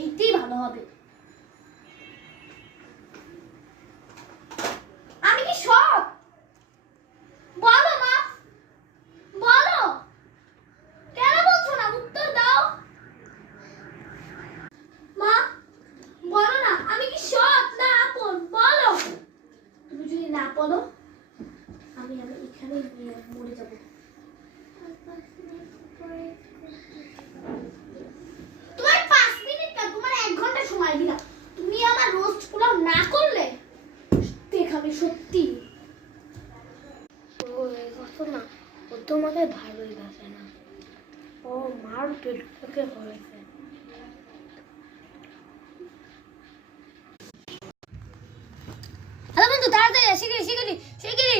এইটাই ভালো হবে। আমি কি সৎ? বলো মা, বলো, কেন বলছো না? উত্তর দাও মা, বলো না আমি কি সৎ না আপন? বলো। তুমি যদি না বলো আমি এখানে মরে যাব। তোমার 5 মিনিট না, তোমার 1 ঘন্টা সময় দিলাম। তুমি আমার রোস্ট পোলাও না করলে দেখাবে সত্যি। ও এই কথা না, ও তোমাকে ভালোই বাসে না, ও মার পেটকে হয়েছে। হ্যালো বন্ধু, তাড়াতাড়ি শিগগিরি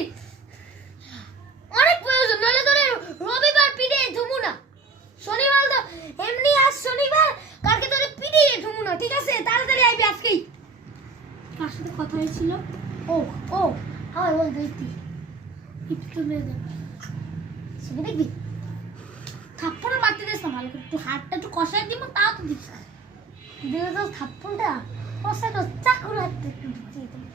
অনেক প্রয়োজন, নাহলে তোরে রবিবার পিঠে ধুমু না। শনিবার তো এমনি, আজ শনিবার, কালকে তোরে পিঠে ধুমু না, ঠিক আছে? তাড়াতাড়ি আইবি আজকেই। কার সাথে কথা হয়েছিল? ও ও আমার বল দেখতি একটু মেরে সেটা দেখবি। থাপ্পড় মারতে দিস না, ভালো করে একটু হাতটা একটু কষাই দিব, তাও তো দিস না। দিলে তো থাপ্পড়টা কষাই তো চাকুর হাতটা একটু ঢুকিয়ে দিই।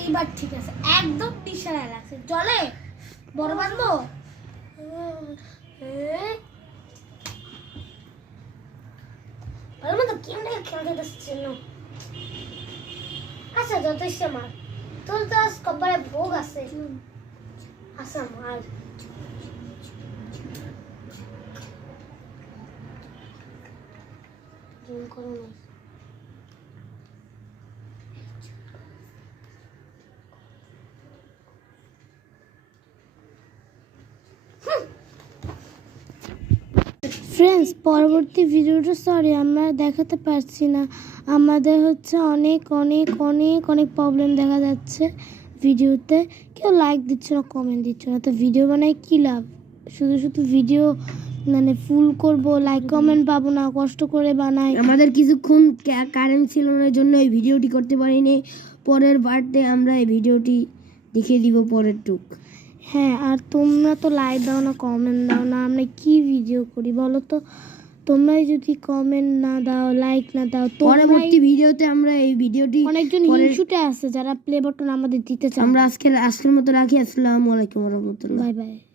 এইবার ঠিক আছে, একদম দিশারা লাগছে। জলে বড় বাঁধবো। ওর মতো কেমন খেলতে দিচ্ছে না। আচ্ছা যথেষ্ট মার, তোর তো আজ কপালে ভোগ আছে। আচ্ছা মার। করো না। ফ্রেন্ডস, পরবর্তী ভিডিওটা সরি আমরা দেখাতে পারছি না, আমাদের হচ্ছে অনেক অনেক অনেক অনেক প্রবলেম দেখা যাচ্ছে ভিডিওতে। কেউ লাইক দিচ্ছে না, কমেন্ট দিচ্ছে না, তো ভিডিও বানাই কী লাভ? শুধু শুধু ভিডিও মানে ফুল করব, লাইক কমেন্ট পাবো না, কষ্ট করে বানাই। আমাদের কিছুক্ষণ কারেন্ট ছিল না, এই জন্য এই ভিডিওটি করতে পারিনি। পরের বার্থডে আমরা এই ভিডিওটি দেখিয়ে দিব পরের টুক। হ্যাঁ, আর তোমরা তো লাইক দাও না, কমেন্ট দাও না, আমরা কি ভিডিও করি বলো তো? তোমরাই যদি কমেন্ট না দাও, লাইক না দাও, পরবর্তী ভিডিওতে আমরা এই ভিডিওটি অনেকজন হিংসুটে আছে যারা প্লে বাটন আমাদের দিতে চায়। আমরা আজকের মতো রাখি। আসসালামু আলাইকুম ওয়া রাহমাতুল্লাহ। Bye bye.